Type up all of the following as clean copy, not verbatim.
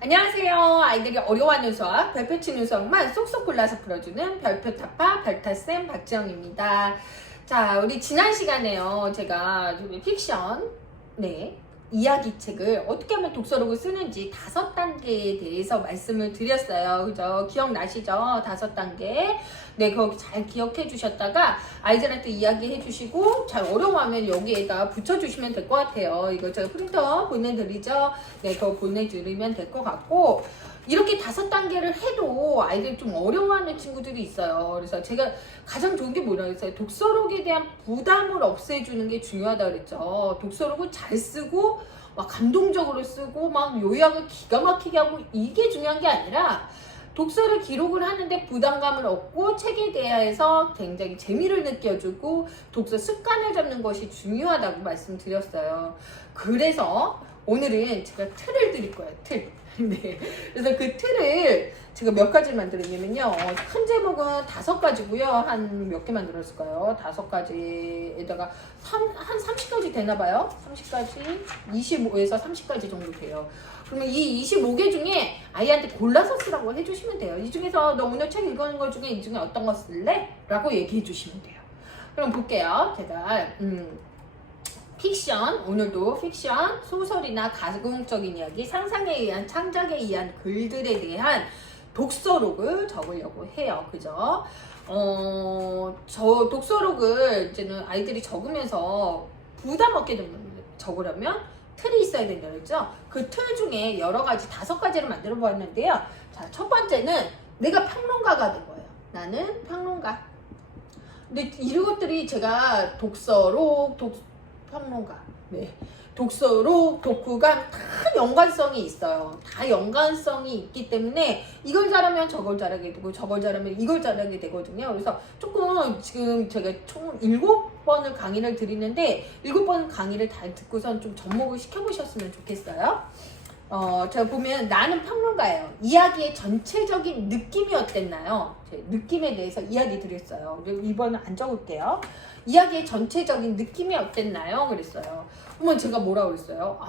안녕하세요. 아이들이 어려워하는 수학, 별표 치는 수학만 쏙쏙 골라서 풀어주는 별표 타파 별타쌤 박지영입니다. 자, 우리 지난 시간에요. 제가 좀 픽션, 이야기책을 어떻게 하면 독서록을 쓰는지 5단계에 대해서 말씀을 드렸어요. 그죠? 기억나시죠? 5단계. 네, 그거 잘 기억해 주셨다가 아이들한테 이야기해 주시고 잘 어려워하면 여기에다 붙여주시면 될 것 같아요. 이거 제가 프린터 보내드리죠? 네, 그거 보내드리면 될 것 같고, 이렇게 5단계를 해도 아이들이 좀 어려워하는 친구들이 있어요. 그래서 제가 가장 좋은 게 뭐라고 했어요? 독서록에 대한 부담을 없애주는 게 중요하다고 그랬죠. 독서록을 잘 쓰고 막 감동적으로 쓰고 막 요약을 기가 막히게 하고 이게 중요한 게 아니라, 독서를 기록을 하는데 부담감을 얻고 책에 대해서 굉장히 재미를 느껴주고 독서 습관을 잡는 것이 중요하다고 말씀드렸어요. 그래서 오늘은 제가 틀을 드릴 거예요. 틀. 네. 그래서 그 틀을 제가 몇 가지 만들었냐면요. 큰 제목은 5가지고요. 한 몇 개 만들었을까요? 5가지에다가 한 30가지 되나봐요. 30가지, 25에서 30가지 정도 돼요. 그러면 이 25개 중에 아이한테 골라서 쓰라고 해주시면 돼요. 이 중에서 너 오늘 책 읽은 것 중에 이 중에 어떤 거 쓸래? 라고 얘기해 주시면 돼요. 그럼 볼게요. 제가 픽션, 오늘도 픽션, 소설이나 가공적인 이야기, 상상에 의한 창작에 의한 글들에 대한 독서록을 적으려고 해요. 그죠? 저 독서록을 이제는 아이들이 적으면서 부담 없게 적으려면 틀이 있어야 된다고 했죠? 그 틀 중에 여러 가지 5가지를 만들어 보았는데요. 자, 첫 번째는 내가 평론가가 된 거예요. 나는 평론가. 근데 이것들이 제가 독서록, 평론가, 독서록, 독후감 다 연관성이 있어요. 다 연관성이 있기 때문에 이걸 잘하면 저걸 잘하게 되고 저걸 잘하면 이걸 잘하게 되거든요. 그래서 조금 지금 제가 총 7번을 강의를 드리는데 7번 강의를 다 듣고선 좀 접목을 시켜보셨으면 좋겠어요. 제가 보면 나는 평론가예요. 이야기의 전체적인 느낌이 어땠나요? 제 느낌에 대해서 이야기 드렸어요. 그리고 이번은 안 적을게요. 이야기의 전체적인 느낌이 어땠나요? 그랬어요. 그러면 제가 뭐라고 그랬어요?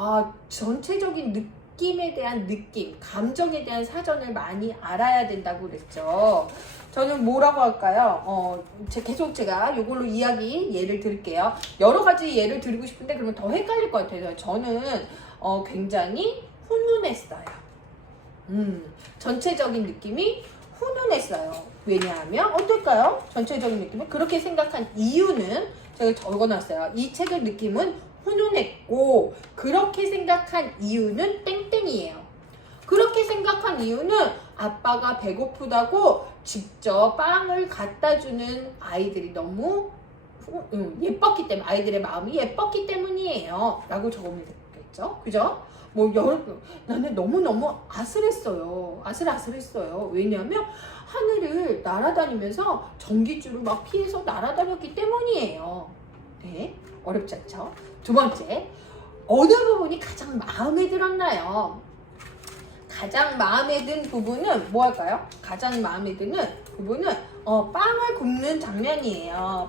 전체적인 느낌에 대한 느낌, 감정에 대한 사전을 많이 알아야 된다고 그랬죠. 저는 뭐라고 할까요? 계속 제가 이걸로 이야기 예를 들게요. 여러 가지 예를 드리고 싶은데 그러면 더 헷갈릴 것 같아서 저는 굉장히 훈훈했어요. 전체적인 느낌이 훈훈했어요. 왜냐하면 어떨까요? 전체적인 느낌을 그렇게 생각한 이유는 제가 적어놨어요. 이 책의 느낌은 훈훈했고 그렇게 생각한 이유는 땡땡이에요. 그렇게 생각한 이유는 아빠가 배고프다고 직접 빵을 갖다주는 아이들이 너무 예뻤기 때문에, 아이들의 마음이 예뻤기 때문이에요 라고 적으면 되겠죠. 그죠? 나는 너무너무 아슬아슬했어요. 왜냐하면 하늘을 날아다니면서 전기줄을 막 피해서 날아다녔기 때문이에요. 네, 어렵지 않죠? 두 번째, 어느 부분이 가장 마음에 들었나요? 가장 마음에 든 부분은 뭐 할까요? 가장 마음에 드는 부분은 빵을 굽는 장면이에요.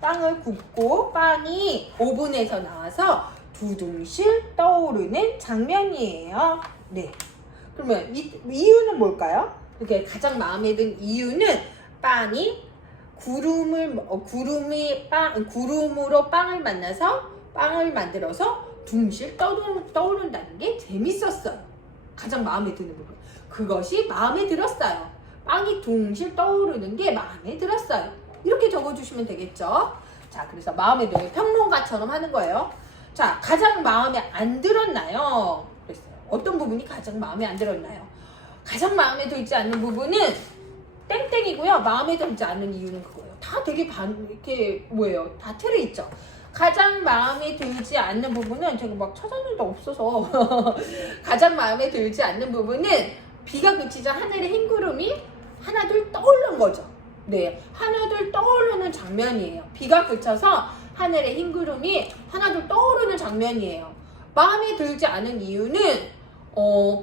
빵을 굽고 빵이 오븐에서 나와서 두둥실 떠오르는 장면이에요. 네. 그러면 이유는 뭘까요? 이렇게 가장 마음에 든 이유는 빵이 구름으로 빵을 만들어서 둥실 떠오른다는 게 재밌었어요. 가장 마음에 드는 부분. 그것이 마음에 들었어요. 빵이 둥실 떠오르는 게 마음에 들었어요. 이렇게 적어주시면 되겠죠. 자, 그래서 마음에 드는 평론가처럼 하는 거예요. 자, 가장 마음에 안 들었나요? 그랬어요. 어떤 부분이 가장 마음에 안 들었나요? 가장 마음에 들지 않는 부분은 땡땡이고요. 마음에 들지 않는 이유는 그거예요. 다 되게 다 틀에 있죠. 가장 마음에 들지 않는 부분은 제가 막 찾았는데 없어서 가장 마음에 들지 않는 부분은 비가 그치자 하늘의 흰 구름이 하나둘 떠오른 거죠. 네, 하나둘 떠오르는 장면이에요. 비가 그쳐서 하늘의 흰 구름이 하나둘 떠오르는 장면이에요. 마음에 들지 않은 이유는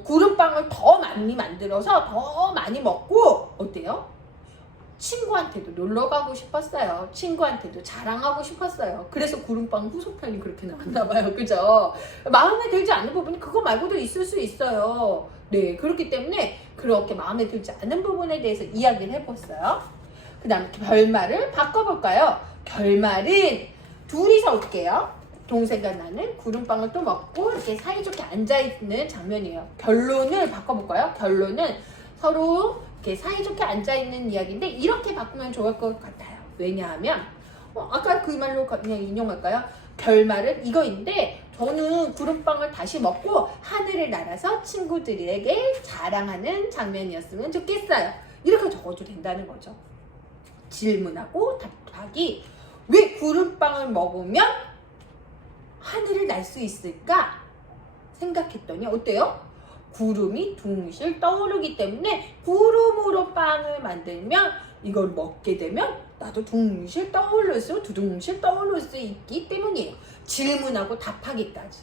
구름빵을 더 많이 만들어서 더 많이 먹고 어때요? 친구한테도 놀러 가고 싶었어요. 친구한테도 자랑하고 싶었어요. 그래서 구름빵 후속편이 그렇게 나왔나 봐요. 그죠? 마음에 들지 않는 부분이 그거 말고도 있을 수 있어요. 네, 그렇기 때문에 그렇게 마음에 들지 않는 부분에 대해서 이야기를 해봤어요. 그 다음에 결말을 바꿔볼까요? 결말은 둘이서 올게요. 동생과 나는 구름빵을 또 먹고 이렇게 사이좋게 앉아있는 장면이에요. 결론을 바꿔볼까요? 결론은 서로 이렇게 사이좋게 앉아있는 이야기인데 이렇게 바꾸면 좋을 것 같아요. 왜냐하면 아까 그 말로 그냥 인용할까요? 결말은 이거인데 저는 구름빵을 다시 먹고 하늘을 날아서 친구들에게 자랑하는 장면이었으면 좋겠어요. 이렇게 적어도 된다는 거죠. 질문하고 답하기. 왜 구름빵을 먹으면 하늘을 날 수 있을까? 생각했더니 어때요? 구름이 둥실 떠오르기 때문에 구름으로 빵을 만들면 이걸 먹게 되면 나도 두둥실 떠오를 수 있기 때문이에요. 질문하고 답하기까지.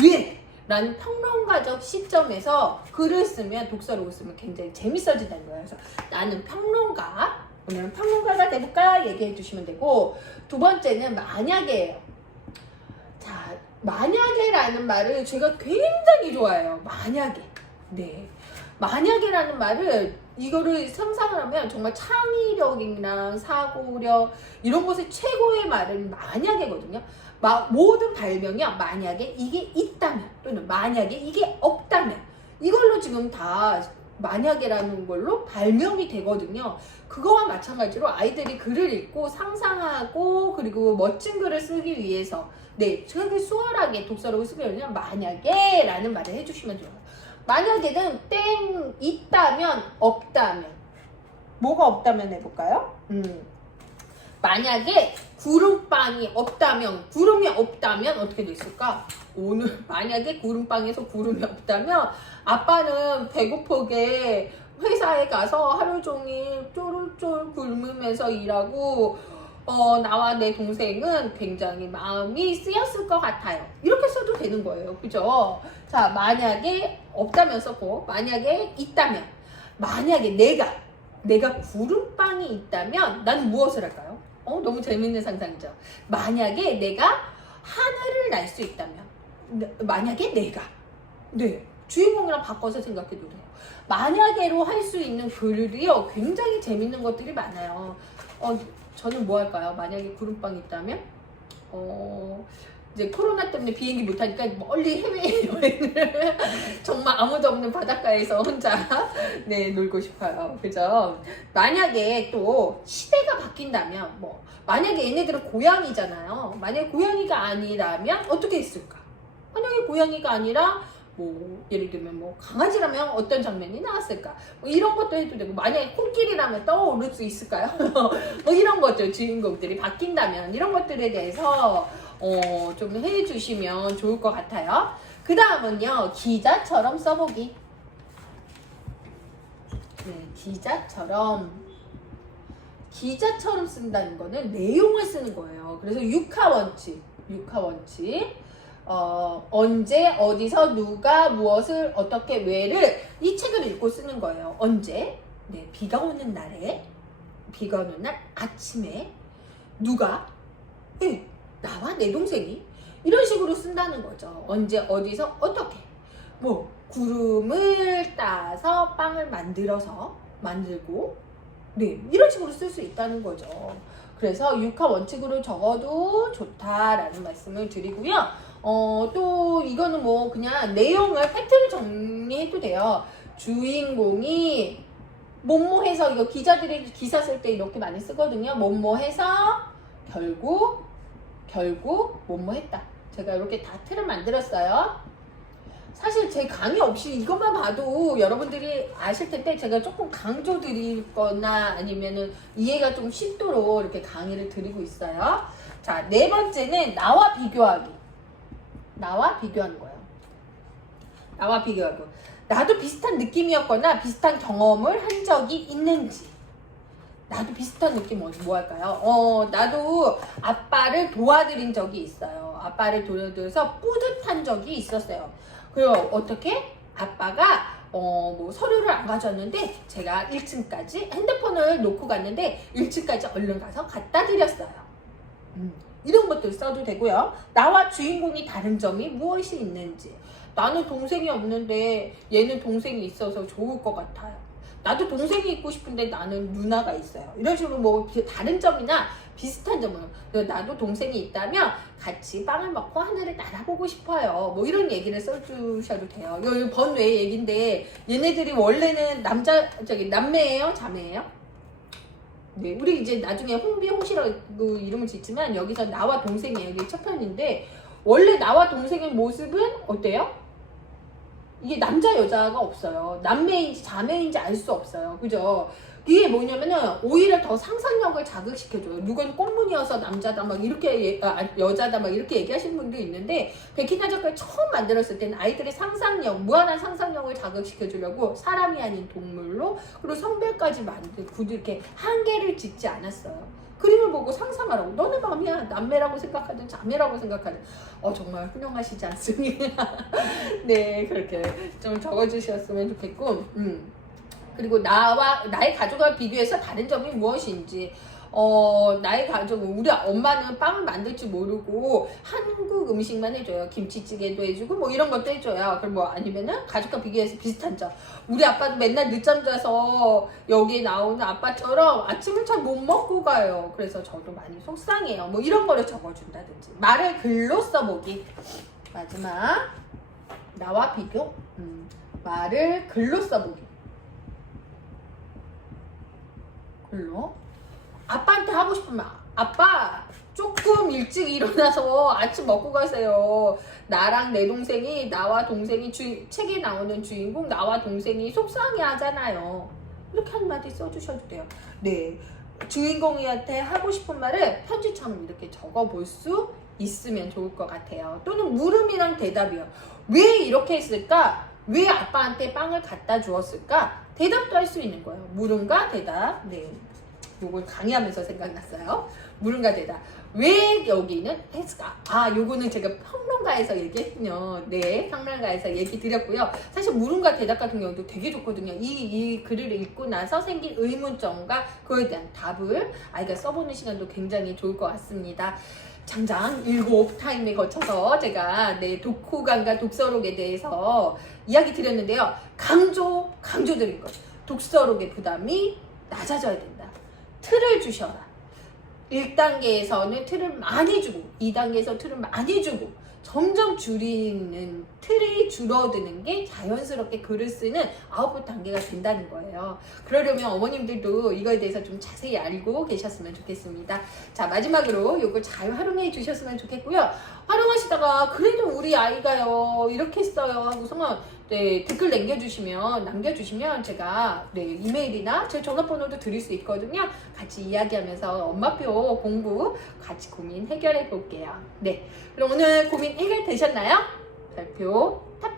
왜? 라는 평론가적 시점에서 글을 쓰면 독서를 쓰면 굉장히 재밌어진다는 거예요. 그래서 나는 평론가, 오늘은 평론가가 돼볼까? 얘기해 주시면 되고, 두 번째는 만약에예요. 자, 만약에라는 말을 제가 굉장히 좋아해요. 만약에. 네. 만약에라는 말을 이거를 상상을 하면 정말 창의력이나 사고력 이런 것의 최고의 말은 만약에거든요. 모든 발명이야. 만약에 이게 있다면 또는 만약에 이게 없다면 이걸로 지금 다 만약에라는 걸로 발명이 되거든요. 그거와 마찬가지로 아이들이 글을 읽고 상상하고 그리고 멋진 글을 쓰기 위해서 네, 되게 수월하게 독서력을 쓰기 위해서 만약에 라는 말을 해주시면 좋아요. 만약에는 땡 있다면 없다면 뭐가 없다면 해볼까요? 만약에 구름빵이 없다면 구름이 없다면 어떻게 됐을까? 오늘 만약에 구름빵에서 구름이 없다면 아빠는 배고프게 회사에 가서 하루 종일 쫄쫄 굶으면서 일하고 나와 내 동생은 굉장히 마음이 쓰였을 것 같아요. 이렇게 써도 되는 거예요. 그죠? 자, 만약에 없다면 썼고, 만약에 있다면, 만약에 내가 구름빵이 있다면 나는 무엇을 할까요? 너무 재밌는 상상이죠. 만약에 내가 하늘을 날 수 있다면, 만약에 내가, 네, 주인공이랑 바꿔서 생각해도 돼요. 만약에로 할 수 있는 글이요, 굉장히 재밌는 것들이 많아요. 저는 뭐 할까요? 만약에 구름빵이 있다면? 이제 코로나 때문에 비행기 못하니까 멀리 해외여행을 정말 아무도 없는 바닷가에서 혼자 네, 놀고 싶어요. 그죠? 만약에 또 시대가 바뀐다면, 만약에 얘네들은 고양이잖아요. 만약에 고양이가 아니라면 어떻게 했을까? 만약에 고양이가 아니라 예를 들면 강아지라면 어떤 장면이 나왔을까? 이런 것도 해도 되고, 만약에 코끼리라면 떠오를 수 있을까요? 이런 것들 주인공들이 바뀐다면 이런 것들에 대해서 좀 해주시면 좋을 것 같아요. 그 다음은요, 기자처럼 써보기. 네, 기자처럼 쓴다는 거는 내용을 쓰는 거예요. 그래서 육하 원칙. 언제, 어디서, 누가, 무엇을, 어떻게, 왜를 이 책을 읽고 쓰는 거예요. 언제? 네, 비가 오는 날 아침에 누가? 네, 나와 내 동생이 이런 식으로 쓴다는 거죠. 언제, 어디서, 어떻게. 구름을 따서 빵을 만들고 네, 이런 식으로 쓸 수 있다는 거죠. 그래서 육하 원칙으로 적어도 좋다라는 말씀을 드리고요. 또 이거는 그냥 내용을 팩트를 정리해도 돼요. 주인공이 뭐뭐해서, 이거 기자들이 기사 쓸 때 이렇게 많이 쓰거든요. 뭐뭐해서 결국 뭐뭐했다. 제가 이렇게 다 틀을 만들었어요. 사실 제 강의 없이 이것만 봐도 여러분들이 아실 텐데 제가 조금 강조 드리거나 아니면은 이해가 좀 쉽도록 이렇게 강의를 드리고 있어요. 자, 네 번째는 나와 비교하기. 나와 비교하는 거예요. 나와 비교하고. 나도 비슷한 느낌이었거나 비슷한 경험을 한 적이 있는지. 나도 비슷한 느낌 뭐 할까요? 나도 아빠를 도와드린 적이 있어요. 아빠를 도와드려서 뿌듯한 적이 있었어요. 그리고 어떻게? 아빠가 뭐 서류를 안 가져왔는데 제가 1층까지 핸드폰을 놓고 갔는데 1층까지 얼른 가서 갖다 드렸어요. 이런 것들 써도 되고요. 나와 주인공이 다른 점이 무엇이 있는지. 나는 동생이 없는데 얘는 동생이 있어서 좋을 것 같아요. 나도 동생이 있고 싶은데 나는 누나가 있어요. 이런 식으로 뭐 다른 점이나 비슷한 점을, 나도 동생이 있다면 같이 빵을 먹고 하늘을 날아보고 싶어요. 뭐 이런 얘기를 써주셔도 돼요. 이 번외 얘기인데 얘네들이 원래는 남매예요? 자매예요? 네, 우리 이제 나중에 홍비, 홍시라고 이름을 짓지만 여기서 나와 동생이에요. 이게 첫 편인데 원래 나와 동생의 모습은 어때요? 이게 남자 여자가 없어요. 남매인지 자매인지 알 수 없어요. 그죠? 이게 뭐냐면은 오히려 더 상상력을 자극시켜줘요. 누군 꽁문이어서 남자다 막 이렇게 여자다 막 이렇게 얘기하시는 분도 있는데 백희나 작가가 처음 만들었을 때는 아이들의 상상력, 무한한 상상력을 자극시켜주려고 사람이 아닌 동물로 그리고 성별까지 만들고 이렇게 한계를 짓지 않았어요. 그림을 보고 상상하라고. 너네 마음이야. 남매라고 생각하든 자매라고 생각하든. 정말 훌륭하시지 않습니까? 네, 그렇게 좀 적어주셨으면 좋겠고. 그리고 나의 가족과 비교해서 다른 점이 무엇인지. 나의 가족은 우리 엄마는 빵을 만들 줄 모르고 한국 음식만 해줘요. 김치찌개도 해주고 뭐 이런 것도 해줘요. 그럼 뭐 아니면은 가족과 비교해서 비슷한 점. 우리 아빠도 맨날 늦잠 자서 여기에 나오는 아빠처럼 아침을 잘 못 먹고 가요. 그래서 저도 많이 속상해요. 뭐 이런 거를 적어준다든지. 말을 글로 써보기. 마지막 나와 비교. 말을 글로 써보기. 글로. 아빠한테 하고 싶으면 아빠 조금 일찍 일어나서 아침 먹고 가세요. 나랑 내 동생이 나와 동생이 책에 나오는 주인공 나와 동생이 속상해 하잖아요. 이렇게 한마디 써주셔도 돼요. 네, 주인공한테 하고 싶은 말을 편지처럼 이렇게 적어볼 수 있으면 좋을 것 같아요. 또는 물음이랑 대답이요. 왜 이렇게 했을까? 왜 아빠한테 빵을 갖다 주었을까? 대답도 할 수 있는 거예요. 물음과 대답. 네. 요걸 강의하면서 생각났어요. 물음과 대답. 왜 여기는 했을까? 요거는 제가 평론가에서 얘기했군요. 네, 평론가에서 얘기 드렸고요. 사실 물음과 대답 같은 경우도 되게 좋거든요. 이 글을 읽고 나서 생긴 의문점과 그거에 대한 답을 아이가 써보는 시간도 굉장히 좋을 것 같습니다. 장장 7타임에 거쳐서 제가 독후감과 독서록에 대해서 이야기 드렸는데요. 강조드린 것. 독서록의 부담이 낮아져야 된다. 틀을 주셔라. 1단계에서는 틀을 많이 주고 2단계에서 틀을 많이 주고 점점 줄이는 틀이 줄어드는 게 자연스럽게 글을 쓰는 아웃풋 단계가 된다는 거예요. 그러려면 어머님들도 이거에 대해서 좀 자세히 알고 계셨으면 좋겠습니다. 자, 마지막으로 이걸 잘 활용해 주셨으면 좋겠고요. 활용하시다가 그래도 우리 아이가요 이렇게 했어요 하고서는 댓글 남겨주시면 제가 이메일이나 제 전화번호도 드릴 수 있거든요. 같이 이야기하면서 엄마표 공부 같이 고민 해결해 볼게요. 네, 그럼 오늘 고민 해결되셨나요? 별표 탑